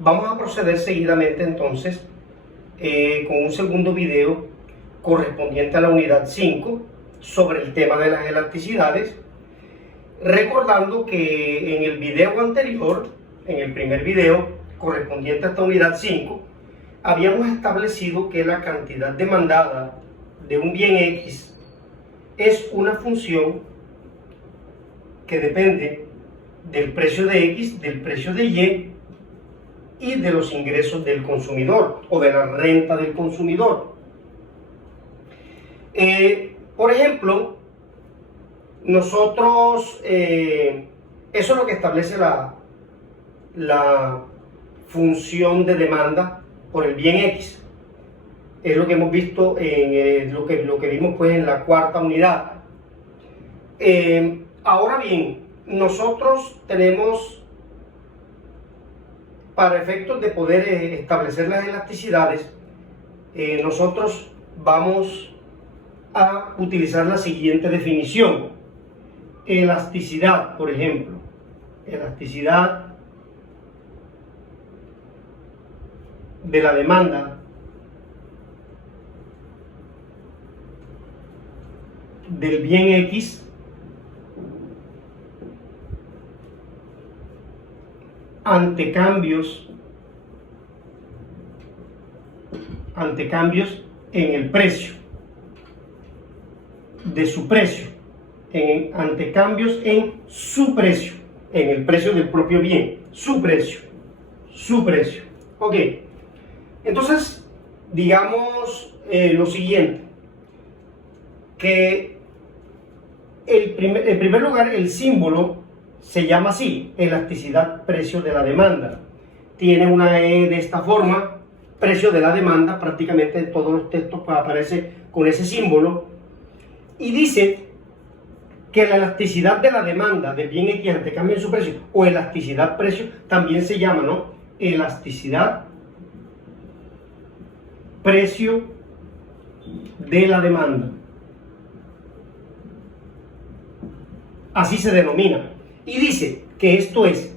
Vamos a proceder seguidamente entonces con un segundo video correspondiente a la unidad 5 sobre el tema de las elasticidades, recordando que en el video anterior, en el primer video correspondiente a esta unidad 5, habíamos establecido que la cantidad demandada de un bien X es una función que depende del precio de X, del precio de Y de los ingresos del consumidor o de la renta del consumidor. Por ejemplo, nosotros, eso es lo que establece la función de demanda por el bien X. Es lo que hemos visto en lo que vimos pues en la cuarta unidad. Ahora bien, nosotros tenemos, para efectos de poder establecer las elasticidades, nosotros vamos a utilizar la siguiente definición. Elasticidad, por ejemplo. Elasticidad de la demanda del bien X ante cambios en el precio de su precio, ante cambios en su precio, en el precio del propio bien, su precio. Ok, entonces digamos lo siguiente, que en primer lugar el símbolo se llama así, elasticidad precio de la demanda. Tiene una E de esta forma, precio de la demanda, prácticamente en todos los textos aparece con ese símbolo, y dice que la elasticidad de la demanda del bien X ante cambio en su precio, o elasticidad precio, también se llama, ¿no?, elasticidad precio de la demanda. Así se denomina. Y dice que esto es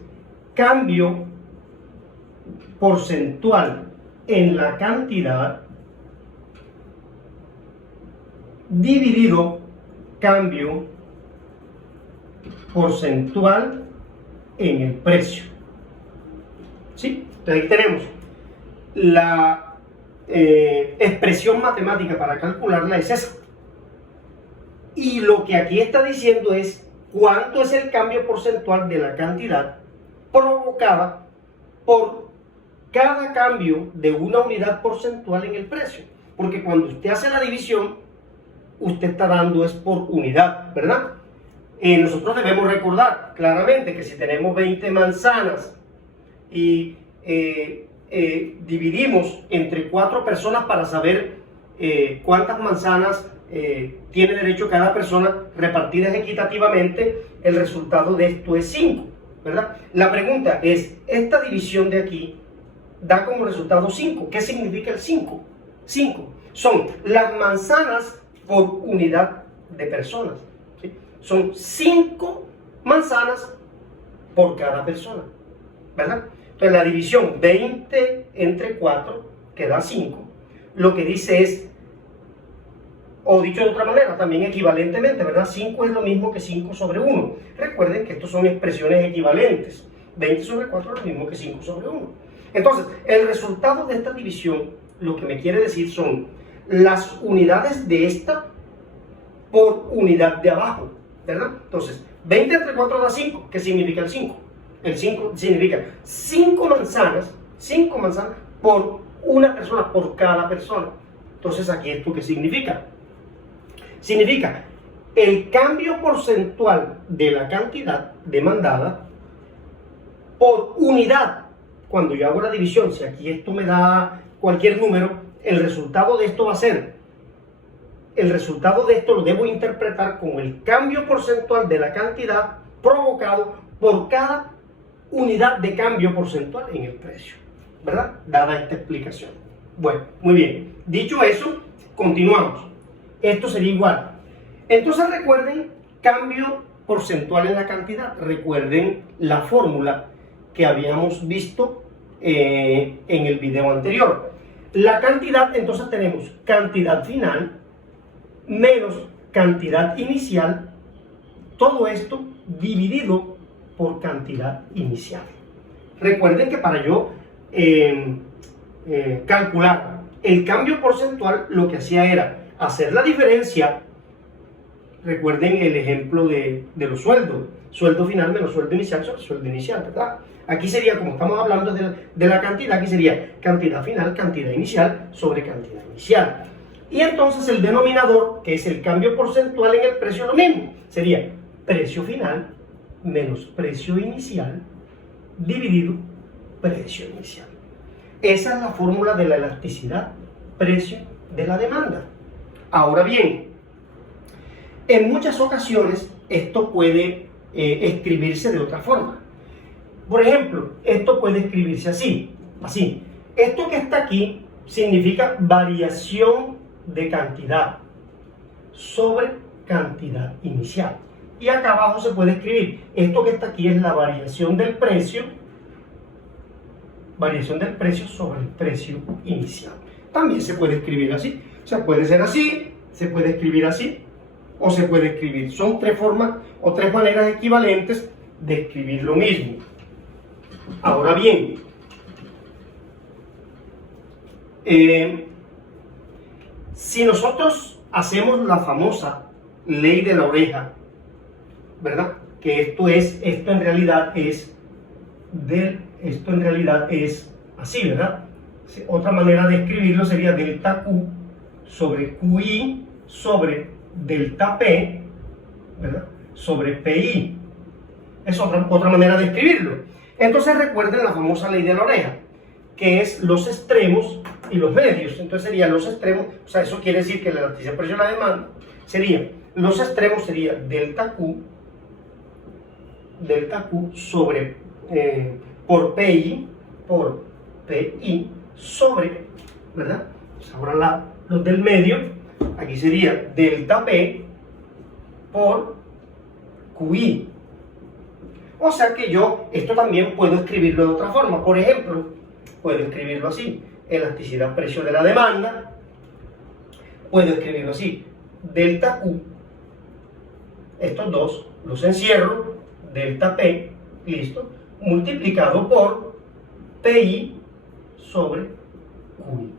cambio porcentual en la cantidad dividido cambio porcentual en el precio. ¿Sí? Entonces ahí tenemos la expresión matemática para calcularla, es esa. Y lo que aquí está diciendo es cuánto es el cambio porcentual de la cantidad provocada por cada cambio de una unidad porcentual en el precio. Porque cuando usted hace la división, usted está dando es por unidad, ¿verdad? Nosotros debemos recordar claramente que si tenemos 20 manzanas y dividimos entre 4 personas para saber cuántas manzanas tiene derecho cada persona repartidas equitativamente, el resultado de esto es 5, ¿verdad? La pregunta es, esta división de aquí da como resultado 5. ¿Qué significa el 5? 5 son las manzanas por unidad de personas, ¿sí? Son 5 manzanas por cada persona, ¿verdad? Entonces la división 20 entre 4, que da 5, lo que dice es, o dicho de otra manera, también equivalentemente, ¿verdad? 5 es lo mismo que 5 sobre 1. Recuerden que estos son expresiones equivalentes. 20 sobre 4 es lo mismo que 5 sobre 1. Entonces, el resultado de esta división, lo que me quiere decir son las unidades de esta por unidad de abajo, ¿verdad? Entonces, 20 entre 4 da 5. ¿Qué significa el 5? El 5 significa 5 manzanas por una persona, por cada persona. Entonces, aquí esto ¿qué significa? Significa el cambio porcentual de la cantidad demandada por unidad. Cuando yo hago la división, si aquí esto me da cualquier número, el resultado de esto va a ser, el resultado de esto lo debo interpretar como el cambio porcentual de la cantidad provocado por cada unidad de cambio porcentual en el precio, ¿verdad? Dada esta explicación. Bueno, muy bien. Dicho eso, continuamos. Esto sería igual. Entonces recuerden, cambio porcentual en la cantidad. Recuerden la fórmula que habíamos visto en el video anterior. La cantidad, entonces tenemos cantidad final menos cantidad inicial, todo esto dividido por cantidad inicial. Recuerden que para yo calcular el cambio porcentual, lo que hacía era hacer la diferencia. Recuerden el ejemplo de los sueldos, sueldo final menos sueldo inicial sobre sueldo inicial, ¿verdad? Aquí sería, como estamos hablando de la cantidad, aquí sería cantidad final, cantidad inicial sobre cantidad inicial. Y entonces el denominador, que es el cambio porcentual en el precio, lo mismo. Sería precio final menos precio inicial dividido precio inicial. Esa es la fórmula de la elasticidad, precio de la demanda. Ahora bien, en muchas ocasiones esto puede escribirse de otra forma. Por ejemplo, esto puede escribirse así. Esto que está aquí significa variación de cantidad sobre cantidad inicial. Y acá abajo se puede escribir, esto que está aquí es la variación del precio sobre el precio inicial. También se puede escribir así. O sea, puede ser así, se puede escribir así, o se puede escribir. Son tres formas o tres maneras equivalentes de escribir lo mismo. Ahora bien, si nosotros hacemos la famosa ley de la oreja, ¿verdad? Que esto en realidad es así, ¿verdad? Otra manera de escribirlo sería delta Q sobre QI sobre delta P, ¿verdad? Sobre PI. Es otra manera de escribirlo. Entonces recuerden la famosa ley de la oreja, que es los extremos y los medios. Entonces serían los extremos, o sea, eso quiere decir que la elasticidad precio de la demanda sería, los extremos sería delta Q sobre por PI sobre, ¿verdad? Pues ahora los del medio, aquí sería delta P por QI. O sea que yo esto también puedo escribirlo de otra forma. Por ejemplo, puedo escribirlo así, elasticidad precio de la demanda. Puedo escribirlo así, delta Q, estos dos los encierro, delta P, listo, multiplicado por PI sobre QI.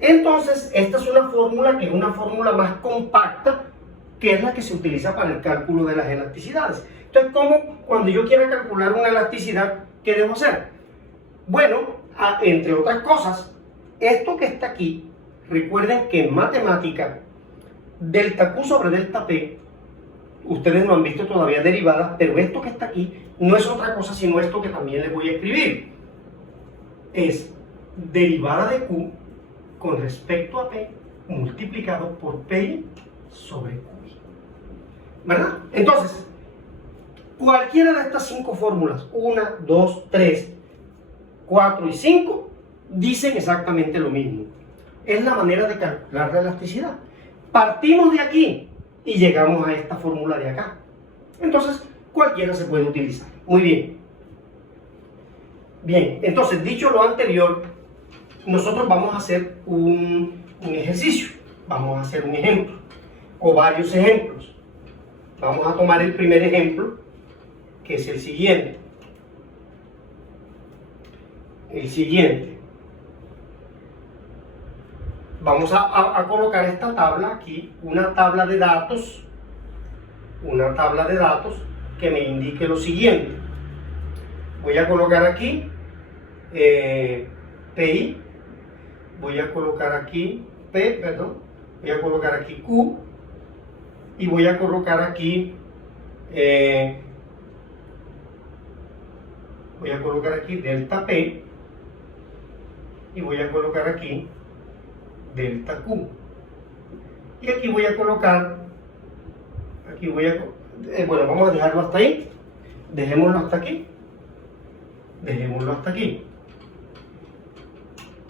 Entonces, esta es una fórmula que es una fórmula más compacta, que es la que se utiliza para el cálculo de las elasticidades. Entonces, cuando yo quiera calcular una elasticidad, ¿qué debo hacer? Bueno, entre otras cosas, esto que está aquí, recuerden que en matemática, delta Q sobre delta P, ustedes no han visto todavía derivadas, pero esto que está aquí no es otra cosa sino esto que también les voy a escribir. Es derivada de Q con respecto a P multiplicado por PI sobre QI. ¿Verdad? Entonces, cualquiera de estas cinco fórmulas, 1, 2, 3, 4 y 5, dicen exactamente lo mismo. Es la manera de calcular la elasticidad. Partimos de aquí y llegamos a esta fórmula de acá. Entonces, cualquiera se puede utilizar. Muy bien. Bien, entonces, dicho lo anterior, nosotros vamos a hacer un ejercicio. Vamos a hacer un ejemplo, o varios ejemplos. Vamos a tomar el primer ejemplo, que es el siguiente. Vamos a colocar esta tabla aquí, una tabla de datos que me indique lo siguiente. Voy a colocar aquí PI, voy a colocar aquí voy a colocar aquí Q y voy a colocar aquí delta P y voy a colocar aquí delta Q. Y aquí voy a colocar, bueno, vamos a dejarlo hasta ahí, dejémoslo hasta aquí.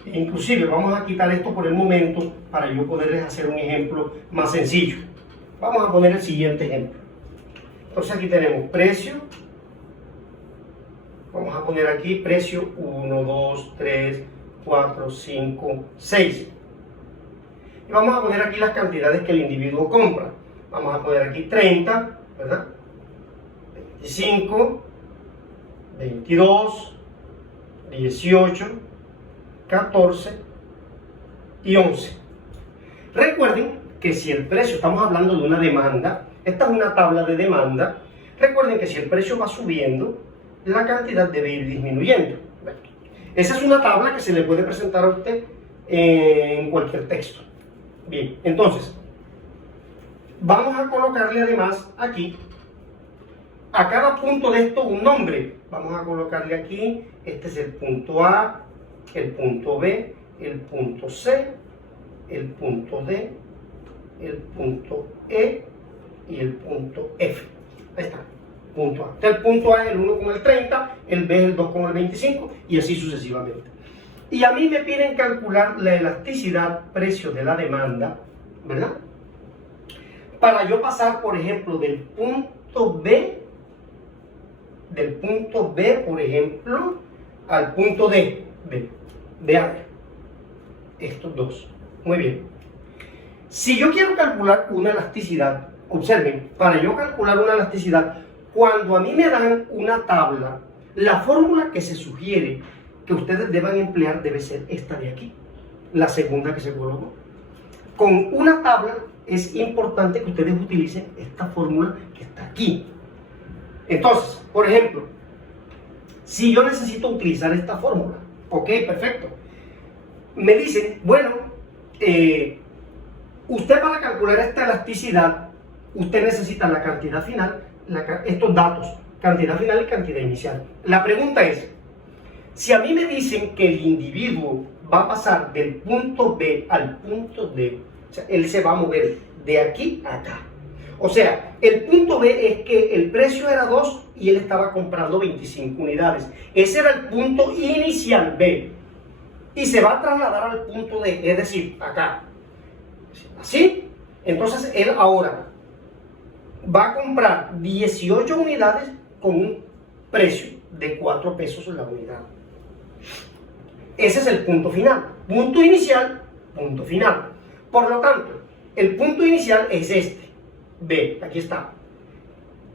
Inclusive vamos a quitar esto por el momento para yo poderles hacer un ejemplo más sencillo. Vamos a poner el siguiente ejemplo. Entonces aquí tenemos precio, vamos a poner aquí precio 1, 2, 3, 4, 5, 6. Y vamos a poner aquí las cantidades que el individuo compra. Vamos a poner aquí 30, ¿verdad? 25, 22, 18, 14 y 11. Recuerden que si el precio, estamos hablando de una demanda, esta es una tabla de demanda, recuerden que si el precio va subiendo, la cantidad debe ir disminuyendo. Esa es una tabla que se le puede presentar a usted en cualquier texto. Bien, entonces, vamos a colocarle además aquí, a cada punto de esto un nombre. Vamos a colocarle aquí, este es el punto A, el punto B, el punto C, el punto D, el punto E y el punto F. Ahí está, punto A. El punto A es el 1 con el 30, el B es el 2 con el 25 y así sucesivamente. Y a mí me piden calcular la elasticidad precio de la demanda, ¿verdad? Para yo pasar, por ejemplo, del punto B, por ejemplo, al punto D, de A. Estos dos. Muy bien. Si yo quiero calcular una elasticidad, observen, para yo calcular una elasticidad, cuando a mí me dan una tabla, la fórmula que se sugiere que ustedes deban emplear debe ser esta de aquí, la segunda que se colocó. Con una tabla es importante que ustedes utilicen esta fórmula que está aquí. Entonces, por ejemplo, si yo necesito utilizar esta fórmula, ok, perfecto. Me dicen, bueno, usted para calcular esta elasticidad, usted necesita la cantidad final, estos datos, cantidad final y cantidad inicial. La pregunta es, si a mí me dicen que el individuo va a pasar del punto B al punto D, o sea, él se va a mover de aquí a acá. O sea, el punto B es que el precio era 2 y él estaba comprando 25 unidades. Ese era el punto inicial B. Y se va a trasladar al punto D, es decir, acá. ¿Así? Entonces él ahora va a comprar 18 unidades con un precio de 4 pesos la unidad. Ese es el punto final. Punto inicial, punto final. Por lo tanto, el punto inicial es este. B, aquí está.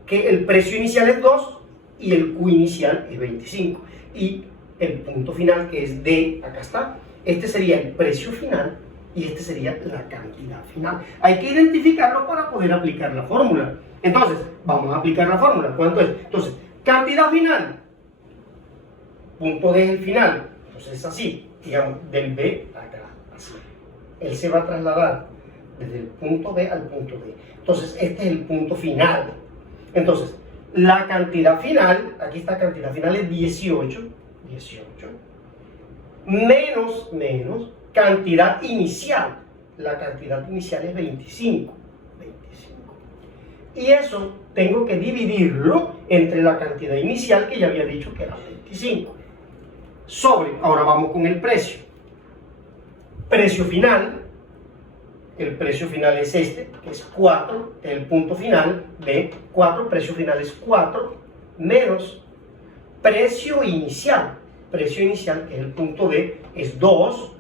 Que el precio inicial es 2 y el Q inicial es 25. Y el punto final, que es D, acá está. Este sería el precio final y este sería la cantidad final. Hay que identificarlo para poder aplicar la fórmula. Entonces, vamos a aplicar la fórmula. ¿Cuánto es? Entonces, cantidad final. Punto D es el final. Entonces es así, digamos, del B acá, así. Él se va a trasladar desde el punto B al punto D. Entonces, este es el punto final. Entonces, la cantidad final, aquí está cantidad final es 18, menos cantidad inicial. La cantidad inicial es 25. Y eso tengo que dividirlo entre la cantidad inicial que ya había dicho que era 25. Sobre, ahora vamos con el precio. Precio final. El precio final es este, que es 4, el punto final, B, 4, precio final es 4, menos precio inicial. Precio inicial, que es el punto D, es 2,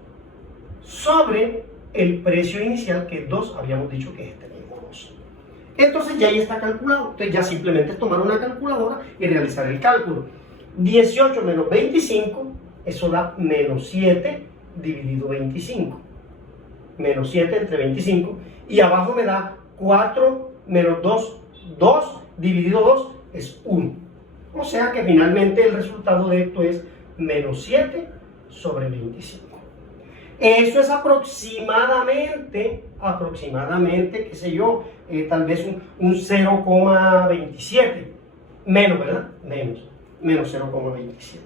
sobre el precio inicial, que es 2, habíamos dicho que es este mismo 2. Entonces ya ahí está calculado. Entonces ya simplemente es tomar una calculadora y realizar el cálculo. 18 menos 25, eso da menos 7 dividido 25. Menos 7 entre 25, y abajo me da 4 menos 2, 2 dividido 2 es 1. O sea que finalmente el resultado de esto es menos 7 sobre 25. Eso es aproximadamente, qué sé yo, tal vez un 0,27. Menos, ¿verdad? Menos 0,27.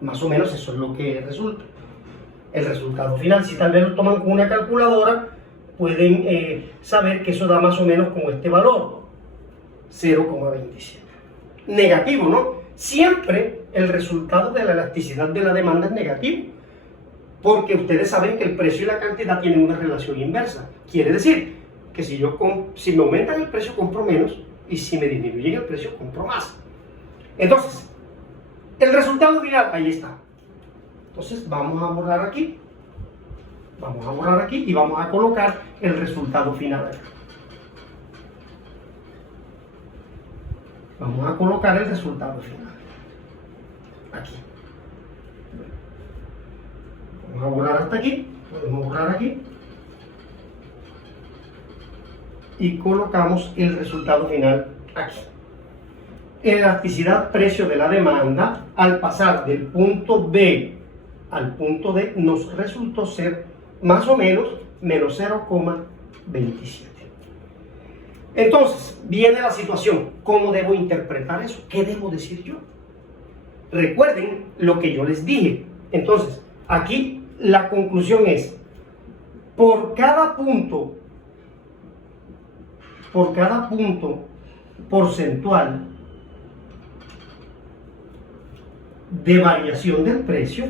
Más o menos eso es lo que resulta. El resultado final, si tal vez lo toman con una calculadora, pueden saber que eso da más o menos como este valor, 0,27. Negativo, ¿no? Siempre el resultado de la elasticidad de la demanda es negativo, porque ustedes saben que el precio y la cantidad tienen una relación inversa. Quiere decir que si me aumentan el precio compro menos y si me disminuyen el precio compro más. Entonces, El resultado final, ahí está. Entonces vamos a borrar aquí. Vamos a borrar aquí y vamos a colocar el resultado final acá. Vamos a colocar el resultado final aquí. Vamos a borrar hasta aquí. Podemos borrar aquí. Y colocamos el resultado final aquí. Elasticidad precio de la demanda al pasar del punto B al punto D nos resultó ser más o menos menos 0,27. Entonces, viene la situación. ¿Cómo debo interpretar eso? ¿Qué debo decir yo? Recuerden lo que yo les dije. Entonces, aquí la conclusión es, por cada punto porcentual de variación del precio,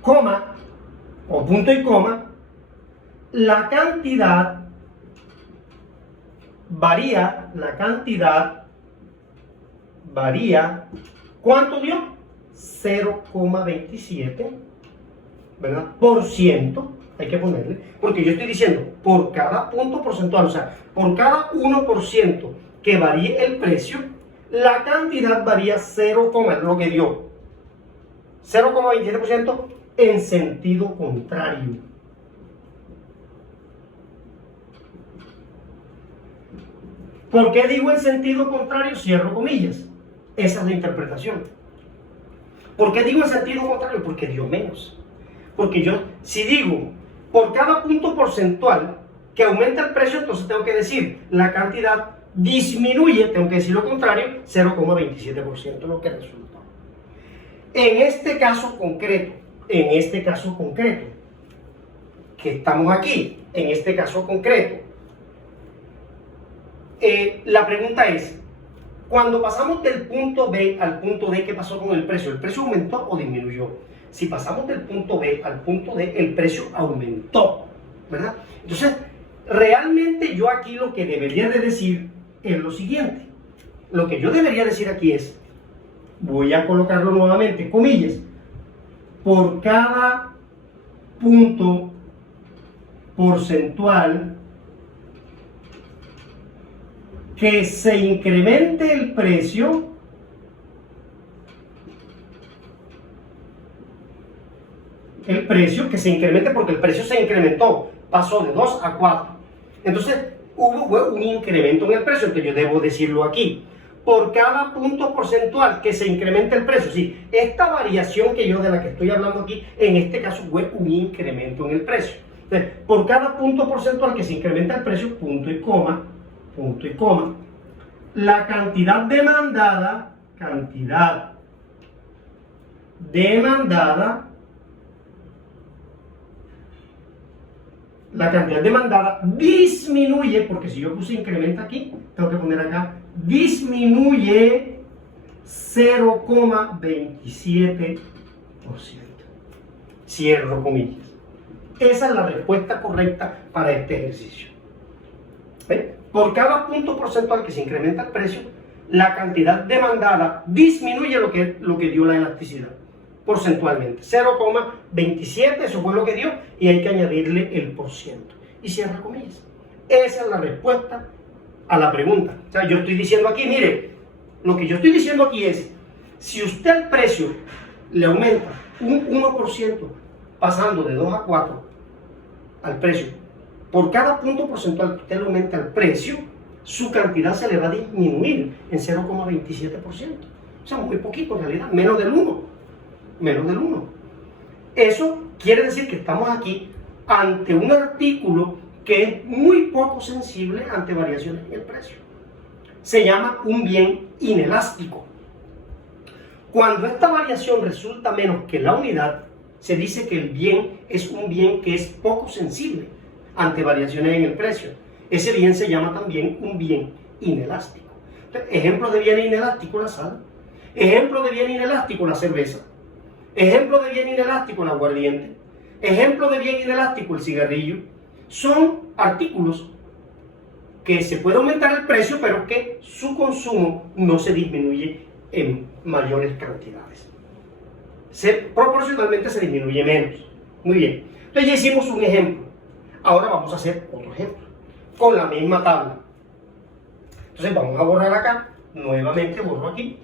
coma o punto y coma, la cantidad varía, ¿cuánto dio? 0,27, ¿verdad? Por ciento, hay que ponerle, porque yo estoy diciendo, por cada punto porcentual, o sea, por cada 1% que varíe el precio, la cantidad varía 0, es lo que dio, 0,27% en sentido contrario. ¿Por qué digo en sentido contrario? Cierro comillas. Esa es la interpretación. ¿Por qué digo en sentido contrario? Porque dio menos. Porque yo, si digo, por cada punto porcentual que aumenta el precio, entonces tengo que decir, la cantidad disminuye, tengo que decir lo contrario, 0,27% lo que resulta. En este caso concreto, que estamos aquí, en este caso concreto, la pregunta es, cuando pasamos del punto B al punto D, ¿qué pasó con el precio? ¿El precio aumentó o disminuyó? Si pasamos del punto B al punto D, el precio aumentó, ¿verdad? Entonces, realmente yo aquí lo que debería de decir es lo siguiente. Lo que yo debería decir aquí es, voy a colocarlo nuevamente, comillas, por cada punto porcentual que se incremente el precio, que se incremente porque el precio se incrementó, pasó de 2 a 4. Entonces hubo un incremento en el precio, entonces yo debo decirlo aquí. Por cada punto porcentual que se incremente el precio, sí, esta variación que yo de la que estoy hablando aquí, en este caso fue un incremento en el precio. Entonces, por cada punto porcentual que se incrementa el precio, punto y coma, la cantidad demandada disminuye, porque si yo puse incrementa aquí, tengo que poner acá, disminuye 0,27%. Cierro comillas. Esa es la respuesta correcta para este ejercicio. ¿Ven? Por cada punto porcentual que se incrementa el precio, la cantidad demandada disminuye lo que dio la elasticidad, porcentualmente. 0,27, eso fue lo que dio, y hay que añadirle el porciento. Y cierra comillas. Esa es la respuesta a la pregunta. O sea, yo estoy diciendo aquí, mire, lo que yo estoy diciendo aquí es, si usted el precio le aumenta un 1%, pasando de 2 a 4 al precio, por cada punto porcentual que usted le aumenta el precio, su cantidad se le va a disminuir en 0,27%. O sea, muy poquito en realidad, menos del 1. Eso quiere decir que estamos aquí ante un artículo que es muy poco sensible ante variaciones en el precio. Se llama un bien inelástico. Cuando esta variación resulta menos que la unidad, se dice que el bien es un bien que es poco sensible ante variaciones en el precio. Ese bien se llama también un bien inelástico. Entonces, ejemplo de bien inelástico, la sal. Ejemplo de bien inelástico, la cerveza. Ejemplo de bien inelástico, el aguardiente. Ejemplo de bien inelástico, el cigarrillo. Son artículos que se puede aumentar el precio, pero que su consumo no se disminuye en mayores cantidades. Proporcionalmente se disminuye menos. Muy bien. Entonces ya hicimos un ejemplo. Ahora vamos a hacer otro ejemplo, con la misma tabla. Entonces vamos a borrar acá. Nuevamente borro aquí.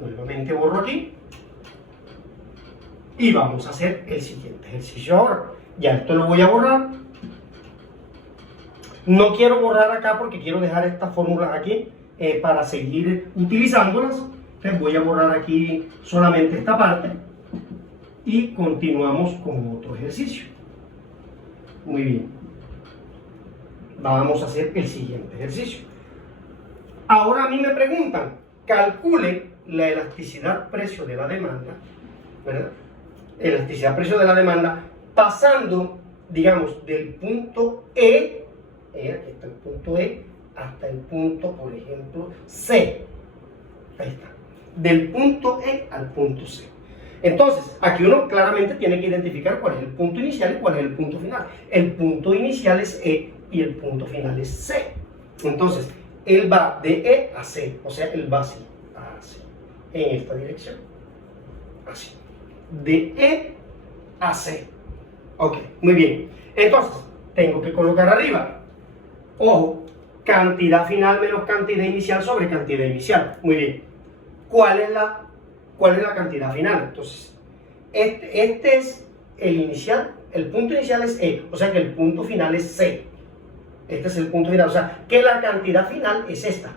Nuevamente borro aquí. Y vamos a hacer el siguiente ejercicio ahora. Ya esto lo voy a borrar. No quiero borrar acá porque quiero dejar estas fórmulas aquí para seguir utilizándolas. Entonces voy a borrar aquí solamente esta parte. Y continuamos con otro ejercicio. Muy bien. Vamos a hacer el siguiente ejercicio. Ahora a mí me preguntan, calcule la elasticidad precio de la demanda, ¿verdad? Elasticidad precio de la demanda pasando, digamos, del punto E, aquí está el punto E, hasta el punto, por ejemplo, C. Ahí está. Del punto E al punto C. Entonces, aquí uno claramente tiene que identificar cuál es el punto inicial y cuál es el punto final. El punto inicial es E y el punto final es C. Entonces, él va de E a C, o sea, él va así, en esta dirección. Así. De E a C. Ok, muy bien. Entonces, tengo que colocar arriba. Ojo, cantidad final menos cantidad inicial sobre cantidad inicial. Muy bien. ¿Cuál es la cantidad final? Entonces, este es el inicial, el punto inicial es E, o sea que el punto final es C. Este es el punto final, o sea que la cantidad final es esta.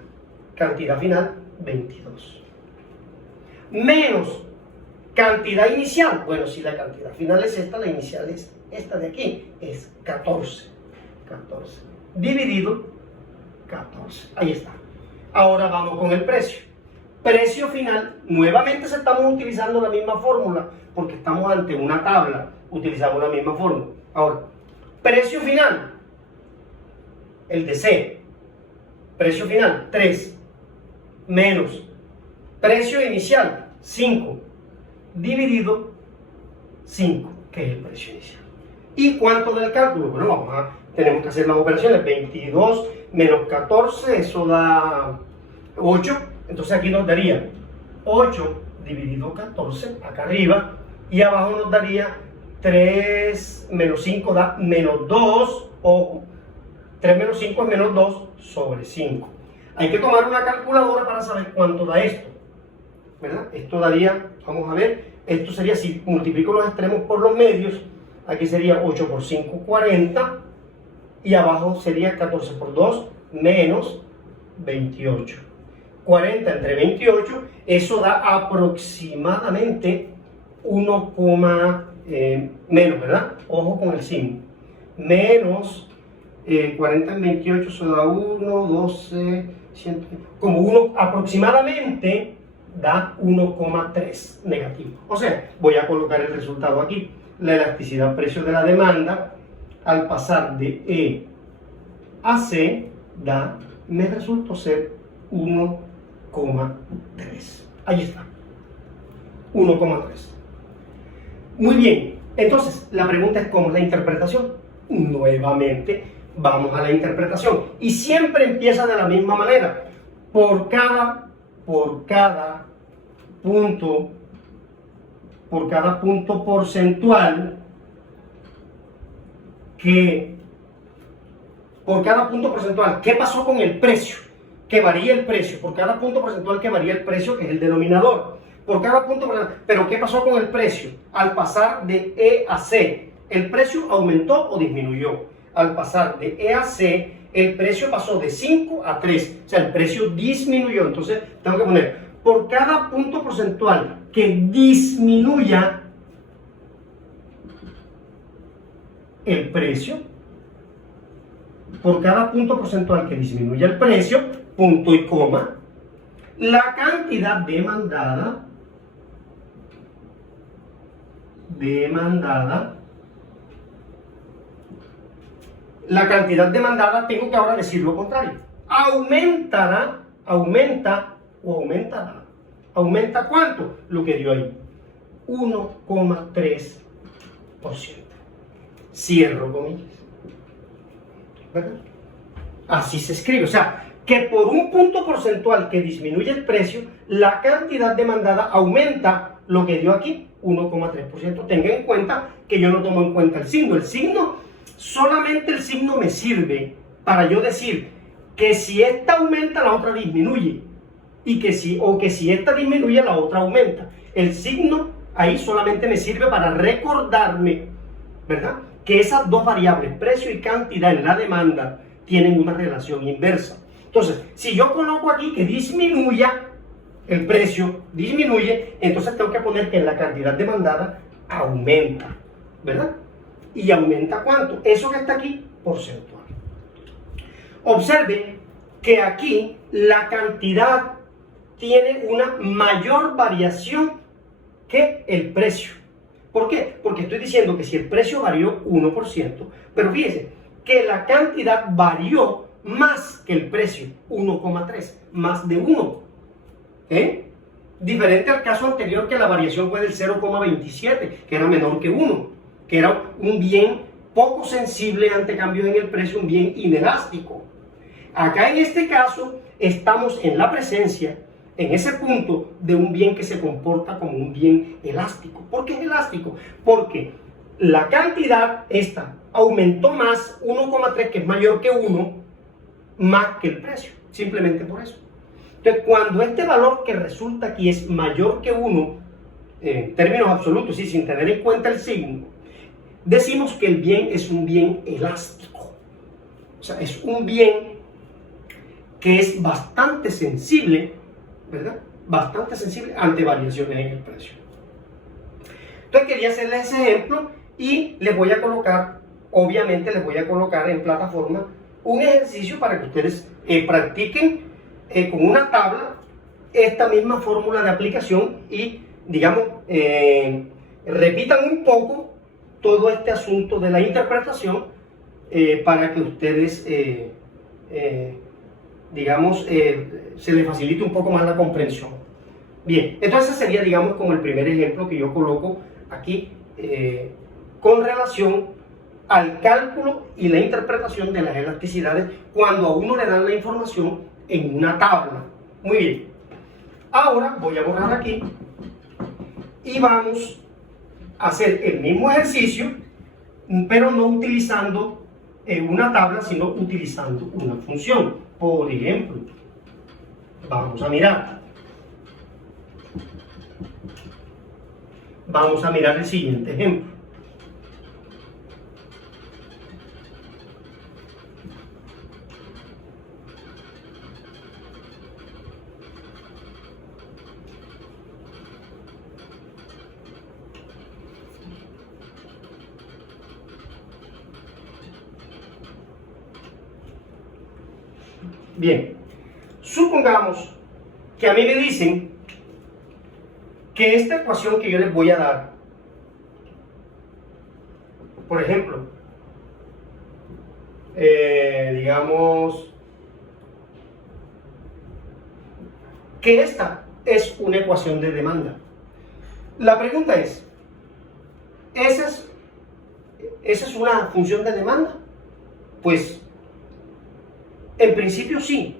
Cantidad final, 22. Menos cantidad inicial. Bueno, si la cantidad final es esta, la inicial es esta de aquí, es 14. 14. Dividido 14. Ahí está. Ahora vamos con el precio. Precio final, nuevamente estamos utilizando la misma fórmula porque estamos ante una tabla, utilizamos la misma fórmula. Ahora, precio final, el de C, precio final 3, menos precio inicial 5, dividido 5, que es el precio inicial. ¿Y cuánto da el cálculo? Bueno, tenemos que hacer las operaciones, 22 menos 14, eso da 8. Entonces aquí nos daría 8 dividido 14, acá arriba, y abajo nos daría 3 menos 5 da menos 2, ojo, 3 menos 5 es menos 2 sobre 5. Hay que tomar una calculadora para saber cuánto da esto, ¿verdad? Esto daría, vamos a ver, esto sería, si multiplico los extremos por los medios, aquí sería 8 por 5, 40, y abajo sería 14 por 2, menos 28. 40 entre 28, eso da aproximadamente 1, menos, ¿verdad? Ojo con el signo. Menos 40 en 28, eso da 1, 12, 100, como 1, aproximadamente da 1,3 negativo. O sea, voy a colocar el resultado aquí. La elasticidad precio de la demanda, al pasar de E a C, me resultó ser 1,3. Ahí está. 1,3. Muy bien. Entonces, la pregunta es ¿cómo es la interpretación? Nuevamente, vamos a la interpretación. Y siempre empieza de la misma manera. Por cada punto porcentual ¿qué pasó con el precio? Que varía el precio, por cada punto porcentual que varía el precio, que es el denominador. Por cada punto porcentual, pero ¿qué pasó con el precio? Al pasar de E a C, ¿el precio aumentó o disminuyó? Al pasar de E a C, el precio pasó de 5 a 3, o sea, el precio disminuyó. Entonces, tengo que poner, por cada punto porcentual que disminuya el precio, por cada punto porcentual que disminuya el precio, punto y coma, la cantidad demandada, la cantidad demandada, tengo que ahora decir lo contrario, aumentará, aumenta o aumentará. ¿Aumenta cuánto? Lo que dio ahí, 1,3%. Cierro comillas. ¿Verdad? Así se escribe, o sea, que por un punto porcentual que disminuye el precio, la cantidad demandada aumenta lo que dio aquí, 1,3%. Tengan en cuenta que yo no tomo en cuenta el signo, solamente el signo me sirve para yo decir que si esta aumenta, la otra disminuye, y que si esta disminuye, la otra aumenta. El signo ahí solamente me sirve para recordarme, ¿verdad?, que esas dos variables, precio y cantidad en la demanda, tienen una relación inversa. Entonces, si yo coloco aquí que disminuya, el precio disminuye, entonces tengo que poner que la cantidad demandada aumenta, ¿verdad? ¿Y aumenta cuánto? Eso que está aquí, porcentual. Observe que aquí la cantidad tiene una mayor variación que el precio. ¿Por qué? Porque estoy diciendo que si el precio varió 1%, pero fíjense que la cantidad varió más que el precio, 1,3, más de 1. Diferente al caso anterior, que la variación fue del 0,27, que era menor que 1, que era un bien poco sensible ante cambios en el precio, un bien inelástico. Acá en este caso estamos en la presencia, en ese punto, de un bien que se comporta como un bien elástico. ¿Por qué es elástico? Porque la cantidad esta aumentó más, 1,3, que es mayor que 1, más que el precio, simplemente por eso. Entonces, cuando este valor que resulta aquí es mayor que 1, en términos absolutos y sin tener en cuenta el signo, decimos que el bien es un bien elástico. O sea, es un bien que es bastante sensible, ¿verdad? Bastante sensible ante variaciones en el precio. Entonces quería hacerles ese ejemplo y les voy a colocar, obviamente les voy a colocar en plataforma un ejercicio para que ustedes practiquen con una tabla esta misma fórmula de aplicación y, digamos, repitan un poco todo este asunto de la interpretación para que ustedes, digamos, se les facilite un poco más la comprensión. Bien, entonces sería, digamos, como el primer ejemplo que yo coloco aquí con relación al cálculo y la interpretación de las elasticidades cuando a uno le dan la información en una tabla. Muy bien. Ahora voy a borrar aquí y vamos a hacer el mismo ejercicio, pero no utilizando una tabla, sino utilizando una función. Por ejemplo, vamos a mirar. Vamos a mirar el siguiente ejemplo. Bien, supongamos que a mí me dicen que esta ecuación que yo les voy a dar, por ejemplo, digamos que esta es una ecuación de demanda. La pregunta es, ¿esa es una función de demanda? Pues en principio sí.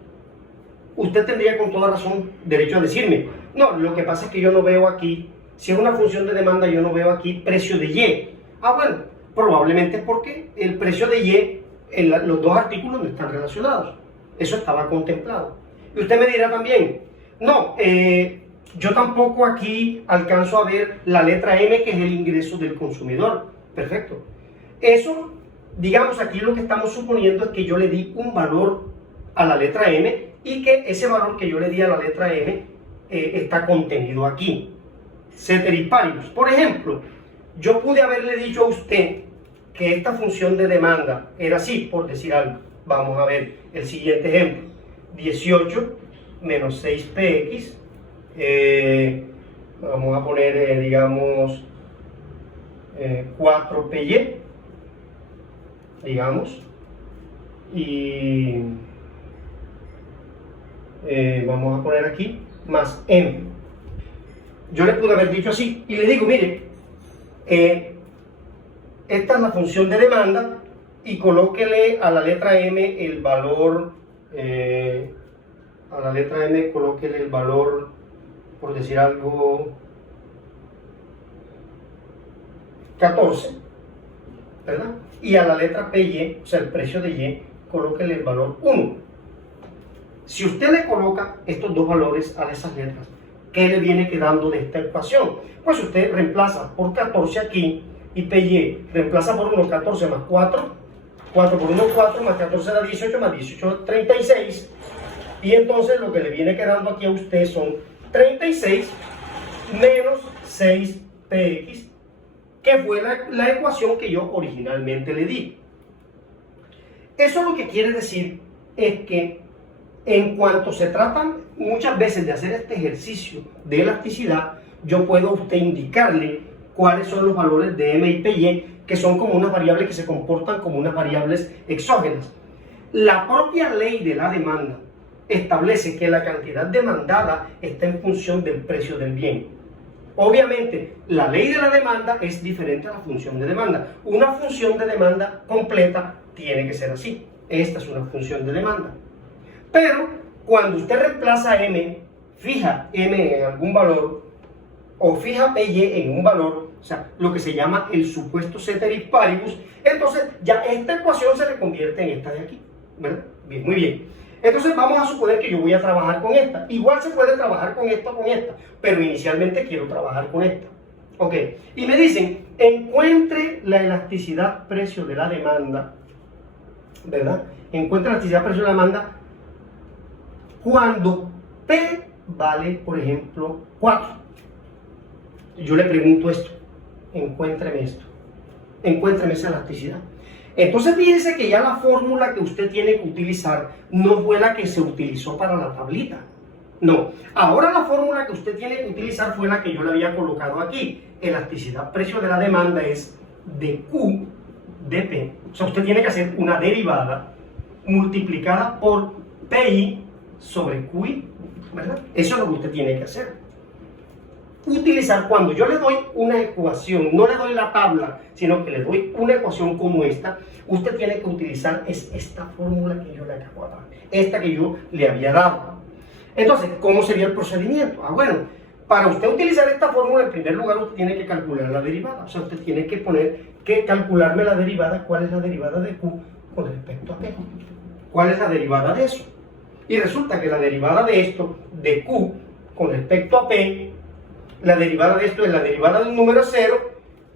Usted tendría con toda razón derecho a decirme, no, lo que pasa es que yo no veo aquí, si es una función de demanda, yo no veo aquí precio de Y. Ah, bueno, probablemente es porque el precio de Y, los dos artículos no están relacionados. Eso estaba contemplado. Y usted me dirá también, no, yo tampoco aquí alcanzo a ver la letra M, que es el ingreso del consumidor. Perfecto. Eso, digamos, aquí lo que estamos suponiendo es que yo le di un valor a la letra M y que ese valor que yo le di a la letra M está contenido aquí. Ceteris paribus. Por ejemplo, yo pude haberle dicho a usted que esta función de demanda era así, por decir algo. Vamos a ver el siguiente ejemplo. 18 menos 6px. Vamos a poner, digamos, 4py. Digamos. Y vamos a poner aquí más m. Yo le pude haber dicho así, y le digo, mire, esta es la función de demanda, y colóquele a la letra M el valor, a la letra M colóquele el valor, por decir algo, 14, ¿verdad? Y a la letra PY, o sea, el precio de Y, colóquele el valor 1. Si usted le coloca estos dos valores a esas letras, ¿qué le viene quedando de esta ecuación? Pues usted reemplaza por 14 aquí y PY reemplaza por 1, 14 más 4, 4 por 1, 4, más 14 da 18, más 18, 36. Y entonces lo que le viene quedando aquí a usted son 36 menos 6px, que fue la ecuación que yo originalmente le di. Eso lo que quiere decir es que en cuanto se tratan muchas veces de hacer este ejercicio de elasticidad, yo puedo a usted indicarle cuáles son los valores de M y PY, que son como unas variables que se comportan como unas variables exógenas. La propia ley de la demanda establece que la cantidad demandada está en función del precio del bien. Obviamente, la ley de la demanda es diferente a la función de demanda. Una función de demanda completa tiene que ser así. Esta es una función de demanda. Pero, cuando usted reemplaza M, fija M en algún valor, o fija PY en un valor, o sea, lo que se llama el supuesto ceteris paribus, entonces ya esta ecuación se le convierte en esta de aquí, ¿verdad? Bien, muy bien. Entonces vamos a suponer que yo voy a trabajar con esta. Igual se puede trabajar con esta o con esta, pero inicialmente quiero trabajar con esta. Ok, y me dicen, encuentre la elasticidad precio de la demanda, ¿verdad? Encuentre la elasticidad precio de la demanda cuando P vale, por ejemplo, 4. Yo le pregunto esto, encuéntreme esto, encuéntreme esa elasticidad. Entonces fíjense que ya la fórmula que usted tiene que utilizar no fue la que se utilizó para la tablita. No, ahora la fórmula que usted tiene que utilizar fue la que yo le había colocado aquí. Elasticidad precio de la demanda es de Q de P. O sea, usted tiene que hacer una derivada multiplicada por PI sobre QI, ¿verdad? Eso es lo que usted tiene que hacer. Utilizar cuando yo le doy una ecuación, no le doy la tabla, sino que le doy una ecuación como esta, usted tiene que utilizar esta fórmula que yo le acabo de dar, esta que yo le había dado. Entonces, ¿cómo sería el procedimiento? Bueno, para usted utilizar esta fórmula, en primer lugar usted tiene que calcular la derivada, o sea, usted tiene que calcularme la derivada, ¿cuál es la derivada de Q con respecto a P? ¿Cuál es la derivada de eso? Y resulta que la derivada de esto, de Q con respecto a P, la derivada de esto es la derivada del número 0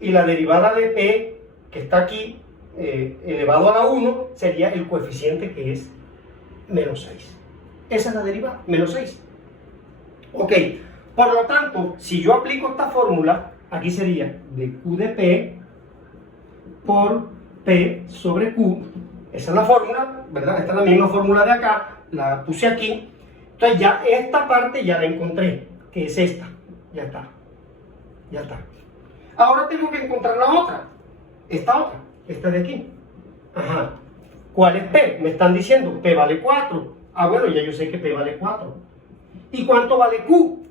y la derivada de P, que está aquí, elevado a la 1, sería el coeficiente que es menos 6. Esa es la derivada, menos 6. Ok, por lo tanto, si yo aplico esta fórmula, aquí sería de Q de P por P sobre Q. Esa es la fórmula, ¿verdad? Esta es la misma fórmula de acá, la puse aquí. Entonces ya esta parte ya la encontré, que es esta. Ya está, ya está. Ahora tengo que encontrar la otra, esta de aquí. Ajá. ¿Cuál es P? Me están diciendo, P vale 4. Ah, bueno, ya yo sé que P vale 4. ¿Y cuánto vale Q?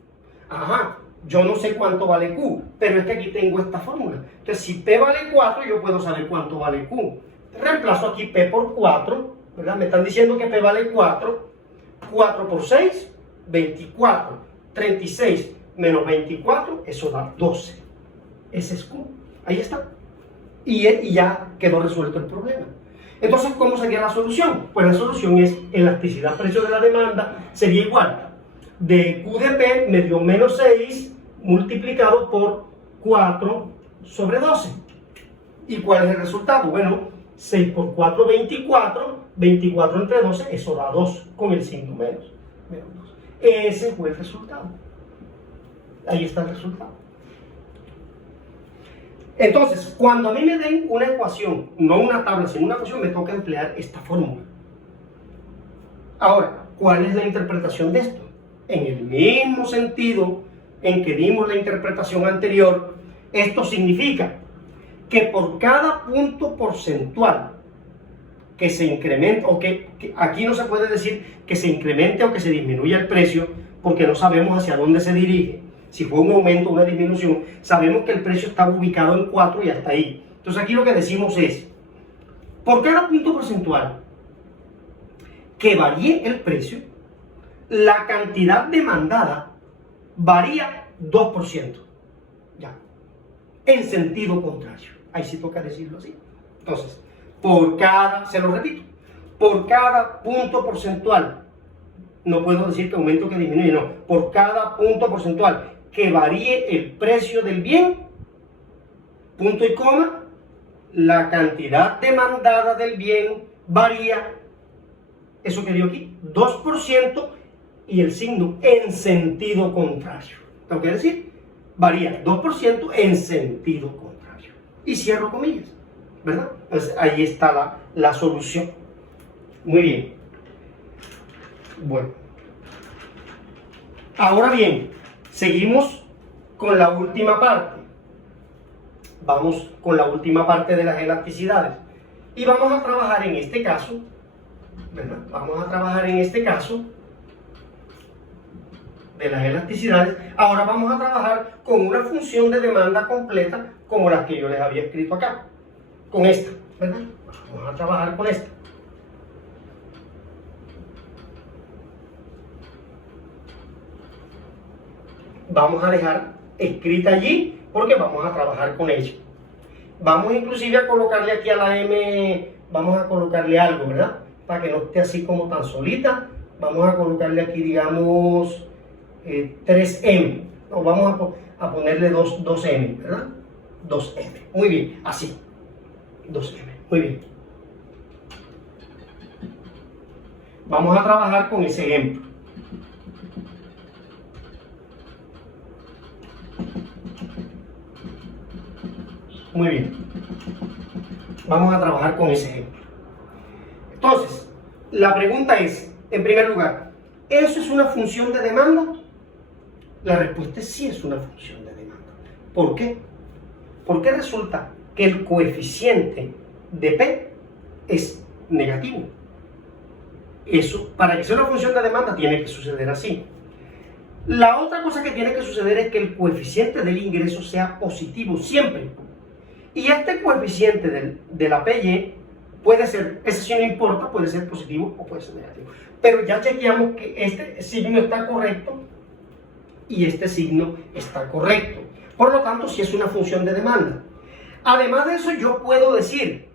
Ajá, yo no sé cuánto vale Q, pero es que aquí tengo esta fórmula. Entonces, si P vale 4, yo puedo saber cuánto vale Q. Reemplazo aquí P por 4, ¿verdad? Me están diciendo que P vale 4. 4 por 6, 24. 36 menos 24, eso da 12. Ese es Q. Ahí está. Y ya quedó resuelto el problema. Entonces, ¿cómo sería la solución? Pues la solución es elasticidad precio de la demanda sería igual. De Q de P me dio menos 6 multiplicado por 4 sobre 12. ¿Y cuál es el resultado? Bueno, 6 por 4, 24. 24 entre 12, eso da 2, con el signo menos 2. Ese fue el resultado. Ahí está el resultado. Entonces, cuando a mí me den una ecuación, no una tabla, sino una ecuación, me toca emplear esta fórmula. Ahora, ¿cuál es la interpretación de esto? En el mismo sentido en que dimos la interpretación anterior, esto significa que por cada punto porcentual que se incremente, o que aquí no se puede decir que se incremente o que se disminuya el precio, porque no sabemos hacia dónde se dirige. Si fue un aumento o una disminución, sabemos que el precio está ubicado en 4 y hasta ahí. Entonces aquí lo que decimos es, por cada punto porcentual que varíe el precio, la cantidad demandada varía 2%. Ya. En sentido contrario. Ahí sí toca decirlo así. Entonces, se lo repito, por cada punto porcentual, no puedo decir que aumento o que disminuye, no, por cada punto porcentual que varíe el precio del bien, punto y coma, la cantidad demandada del bien varía, eso que dio aquí, 2% y el signo en sentido contrario. ¿Tengo que decir? Varía 2% en sentido contrario. Y cierro comillas, ¿verdad? Entonces ahí está la solución. Muy bien. Bueno. Ahora bien, seguimos con la última parte. Vamos con la última parte de las elasticidades. Y vamos a trabajar en este caso, ¿verdad? Vamos a trabajar en este caso de las elasticidades. Ahora vamos a trabajar con una función de demanda completa como las que yo les había escrito acá. Con esta, ¿verdad? Vamos a trabajar con esta. Vamos a dejar escrita allí porque vamos a trabajar con ella. Vamos inclusive a colocarle aquí a la M, vamos a colocarle algo, ¿verdad? Para que no esté así como tan solita. Vamos a colocarle aquí, digamos, 3M. O vamos a ponerle 2M, ¿verdad? 2M. Muy bien, así. 2M. Muy bien. Vamos a trabajar con ese ejemplo. Muy bien. Vamos a trabajar con ese ejemplo. Entonces, la pregunta es, en primer lugar, ¿eso es una función de demanda? La respuesta es sí, es una función de demanda. ¿Por qué? Porque resulta que el coeficiente de P es negativo. Eso, para que sea una función de demanda, tiene que suceder así. La otra cosa que tiene que suceder es que el coeficiente del ingreso sea positivo siempre. Y este coeficiente de la PY puede ser, ese sí no importa, puede ser positivo o puede ser negativo. Pero ya chequeamos que este signo está correcto y este signo está correcto. Por lo tanto, sí es una función de demanda. Además de eso, yo puedo decir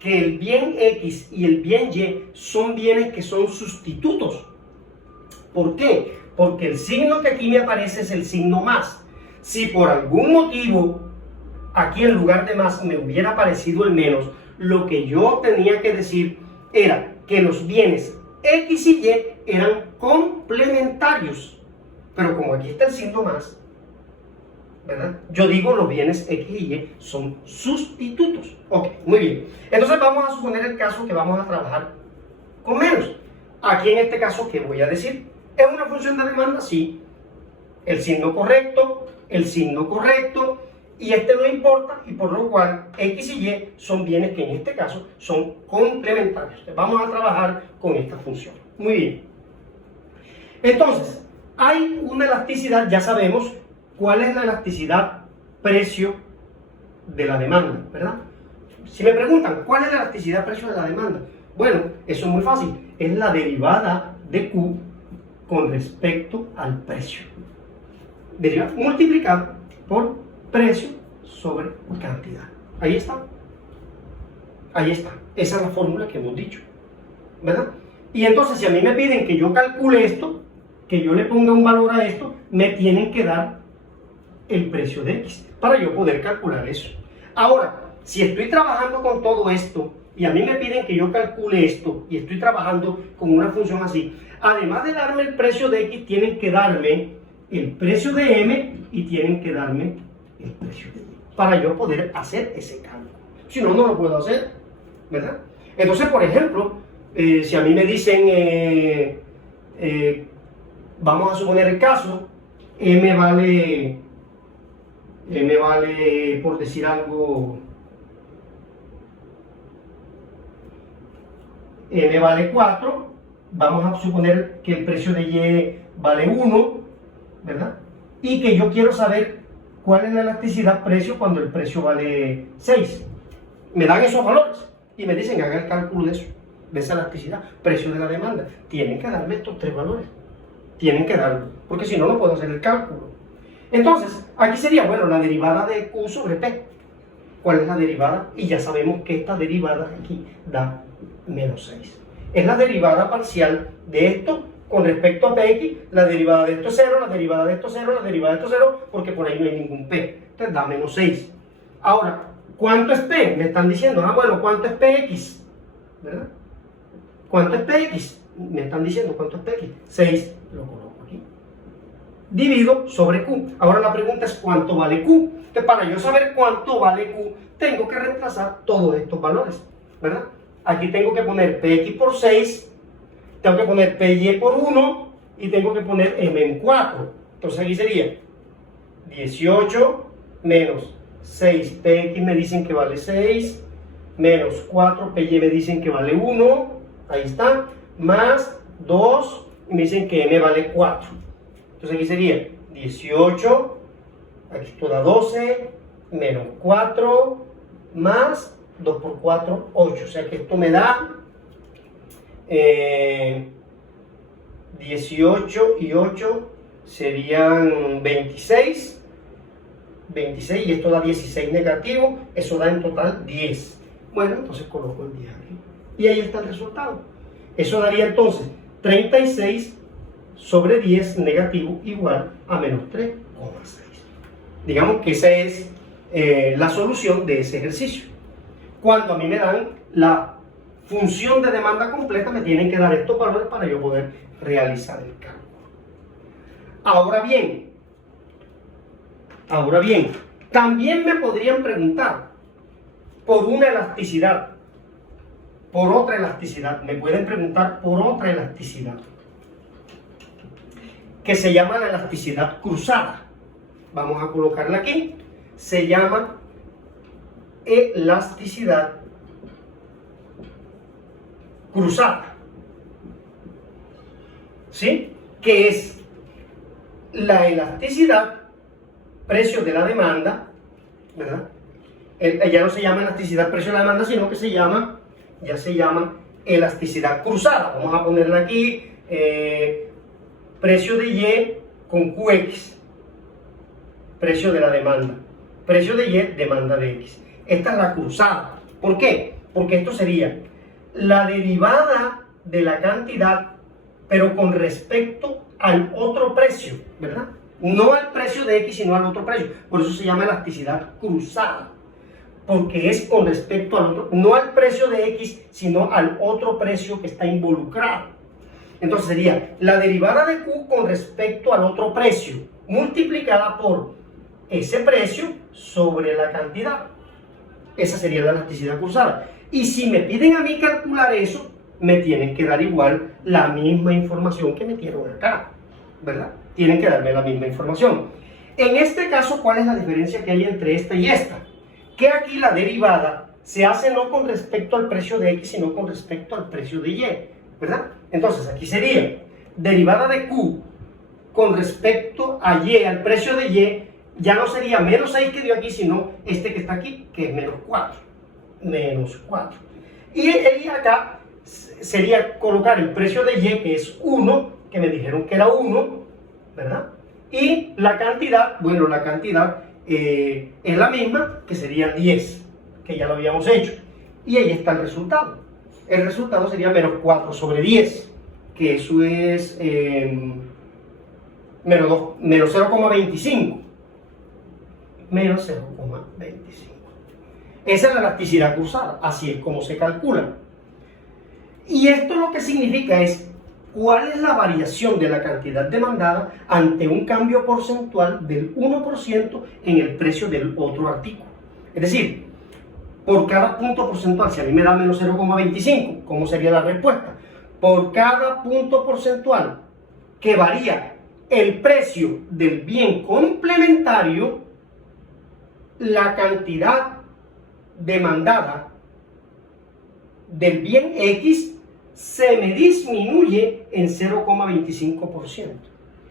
que el bien X y el bien Y son bienes que son sustitutos. ¿Por qué? Porque el signo que aquí me aparece es el signo más. Si por algún motivo aquí en lugar de más me hubiera aparecido el menos, lo que yo tenía que decir era que los bienes X y Y eran complementarios. Pero como aquí está el signo más, ¿verdad? Yo digo los bienes X y Y son sustitutos. Ok, muy bien. Entonces vamos a suponer el caso que vamos a trabajar con menos. Aquí en este caso, ¿qué voy a decir? ¿Es una función de demanda? Sí. El signo correcto, y este no importa, y por lo cual X y Y son bienes que en este caso son complementarios. Vamos a trabajar con esta función. Muy bien. Entonces, hay una elasticidad, ya sabemos cuál es la elasticidad precio de la demanda, ¿verdad? Si me preguntan, ¿cuál es la elasticidad precio de la demanda? Bueno, eso es muy fácil. Es la derivada de Q con respecto al precio. Derivada multiplicada por precio sobre cantidad. Ahí está. Ahí está. Esa es la fórmula que hemos dicho, ¿verdad? Y entonces, si a mí me piden que yo calcule esto, que yo le ponga un valor a esto, me tienen que dar el precio de X para yo poder calcular eso. Ahora, si estoy trabajando con todo esto y a mí me piden que yo calcule esto y estoy trabajando con una función así, además de darme el precio de X, tienen que darme el precio de M y tienen que darme el precio de Y para yo poder hacer ese cálculo. Si no, no lo puedo hacer, ¿verdad? Entonces, por ejemplo, si a mí me dicen, vamos a suponer el caso, M vale, por decir algo, M vale 4, vamos a suponer que el precio de Y vale 1, ¿verdad? Y que yo quiero saber cuál es la elasticidad precio cuando el precio vale 6. Me dan esos valores. y me dicen haga el cálculo de eso, de esa elasticidad, precio de la demanda. Tienen que darme estos tres valores. Tienen que darlo, porque si no, no puedo hacer el cálculo. Entonces, aquí sería, bueno, la derivada de Q sobre P. ¿Cuál es la derivada? Y ya sabemos que esta derivada aquí da menos 6. Es la derivada parcial de esto con respecto a Px. La derivada de esto es 0, la derivada de esto es 0, la derivada de esto es 0, porque por ahí no hay ningún P. Entonces da menos 6. Ahora, ¿cuánto es P? Me están diciendo, bueno, ¿cuánto es Px? ¿Verdad? ¿Cuánto es Px? Me están diciendo, ¿cuánto es Px? 6. Lo coloco aquí. Divido sobre Q. Ahora la pregunta es, ¿cuánto vale Q? Entonces, para yo saber cuánto vale Q, tengo que reemplazar todos estos valores, ¿verdad? Aquí tengo que poner Px por 6, tengo que poner Py por 1 y tengo que poner M en 4. Entonces aquí sería 18 menos 6, Px me dicen que vale 6, menos 4, Py me dicen que vale 1, ahí está, más 2, y me dicen que M vale 4. Entonces aquí sería 18, aquí esto da 12, menos 4, más 2 por 4, 8. O sea que esto me da 18 y 8 serían 26. 26 y esto da 16 negativo, eso da en total 10. Bueno, entonces coloco el 10 aquí. Y ahí está el resultado. Eso daría entonces 36 sobre 10 negativo igual a menos 3,6. Digamos que esa es la solución de ese ejercicio. Cuando a mí me dan la función de demanda completa, me tienen que dar estos valores para yo poder realizar el cálculo. Ahora bien, también me podrían preguntar por una elasticidad, por otra elasticidad. Me pueden preguntar por otra elasticidad, que se llama la elasticidad cruzada. Vamos a colocarla aquí. Se llama elasticidad cruzada. ¿Sí? Que es la elasticidad, precio de la demanda, ¿verdad? Ya no se llama elasticidad, precio de la demanda, sino que ya se llama elasticidad cruzada. Vamos a ponerla aquí, precio de Y con QX, precio de la demanda, precio de Y, demanda de X. Esta es la cruzada. ¿Por qué? Porque esto sería la derivada de la cantidad, pero con respecto al otro precio, ¿verdad? No al precio de X, sino al otro precio. Por eso se llama elasticidad cruzada, porque es con respecto al otro, no al precio de X, sino al otro precio que está involucrado. Entonces sería la derivada de Q con respecto al otro precio, multiplicada por ese precio sobre la cantidad. Esa sería la elasticidad cruzada. Y si me piden a mí calcular eso, me tienen que dar igual la misma información que metieron acá, ¿verdad? Tienen que darme la misma información. En este caso, ¿cuál es la diferencia que hay entre esta y esta? Que aquí la derivada se hace no con respecto al precio de X, sino con respecto al precio de Y, ¿verdad? Entonces, aquí sería derivada de Q con respecto a Y, al precio de Y, ya no sería menos 6 que dio aquí, sino este que está aquí, que es menos 4. Menos 4. Y acá sería colocar el precio de Y, que es 1, que me dijeron que era 1, ¿verdad? Y la cantidad, bueno, la cantidad es la misma, que sería 10, que ya lo habíamos hecho. Y ahí está el resultado. El resultado sería menos 4 sobre 10, que eso es menos 0,25. Menos 0,25. Esa es la elasticidad cruzada, así es como se calcula. Y esto lo que significa es cuál es la variación de la cantidad demandada ante un cambio porcentual del 1% en el precio del otro artículo. Es decir, por cada punto porcentual, si a mí me da menos 0,25, ¿cómo sería la respuesta? Por cada punto porcentual que varía el precio del bien complementario, la cantidad demandada del bien X se me disminuye en 0,25%.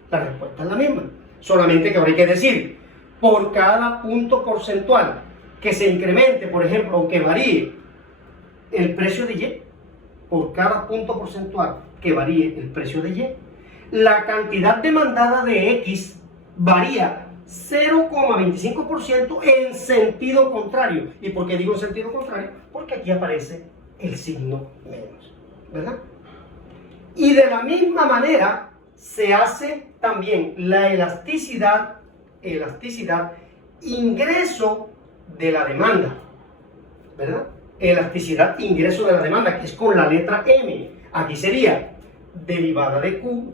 La respuesta es la misma, solamente que habría que decir, por cada punto porcentual que se incremente, por ejemplo, o que varíe el precio de Y, por cada punto porcentual que varíe el precio de Y, la cantidad demandada de X varía 0,25% en sentido contrario. ¿Y por qué digo en sentido contrario? Porque aquí aparece el signo menos, ¿verdad? Y de la misma manera se hace también la elasticidad ingreso de la demanda, ¿verdad? Elasticidad ingreso de la demanda, que es con la letra M. Aquí sería derivada de Q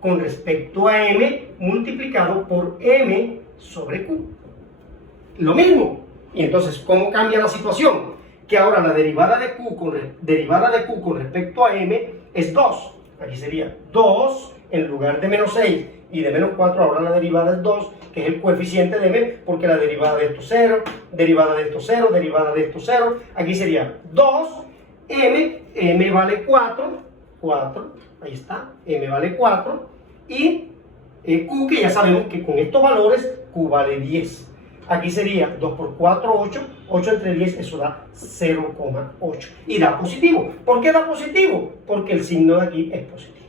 con respecto a M multiplicado por M sobre Q. Lo mismo. Y entonces, ¿cómo cambia la situación? Que ahora la derivada de Q con respecto a M es 2. Aquí sería 2 en lugar de menos 6 y de menos 4, ahora la derivada es 2, que es el coeficiente de M, porque la derivada de esto 0, derivada de esto 0, derivada de esto 0. Aquí sería 2, M vale 4, ahí está, M vale 4, y Q, que ya sabemos que con estos valores, Q vale 10. Aquí sería 2 por 4, 8, 8 entre 10, eso da 0,8. Y da positivo. ¿Por qué da positivo? Porque el signo de aquí es positivo.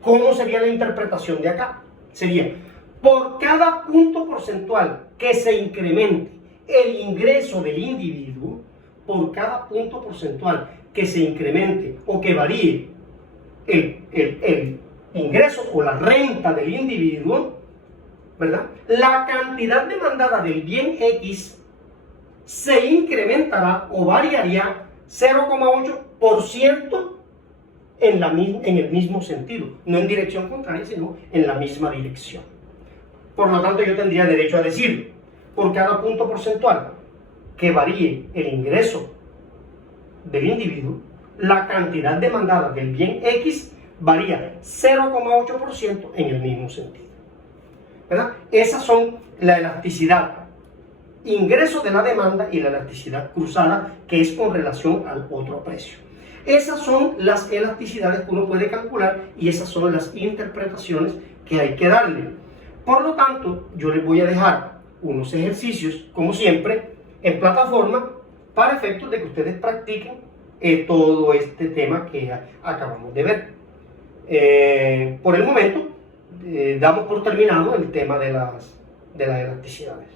¿Cómo sería la interpretación de acá? Sería, por cada punto porcentual que se incremente el ingreso del individuo, por cada punto porcentual que se incremente o que varíe el ingreso o la renta del individuo, ¿verdad? La cantidad demandada del bien X se incrementará o variaría 0,8% en el mismo sentido, no en dirección contraria, sino en la misma dirección. Por lo tanto, yo tendría derecho a decir, por cada punto porcentual que varíe el ingreso del individuo, la cantidad demandada del bien X varía 0,8% en el mismo sentido, ¿verdad? Esas son la elasticidad ingreso de la demanda y la elasticidad cruzada, que es con relación al otro precio. Esas son las elasticidades que uno puede calcular y esas son las interpretaciones que hay que darle. Por lo tanto, yo les voy a dejar unos ejercicios, como siempre, en plataforma para efectos de que ustedes practiquen todo este tema que acabamos de ver. Por el momento, damos por terminado el tema de las elasticidades.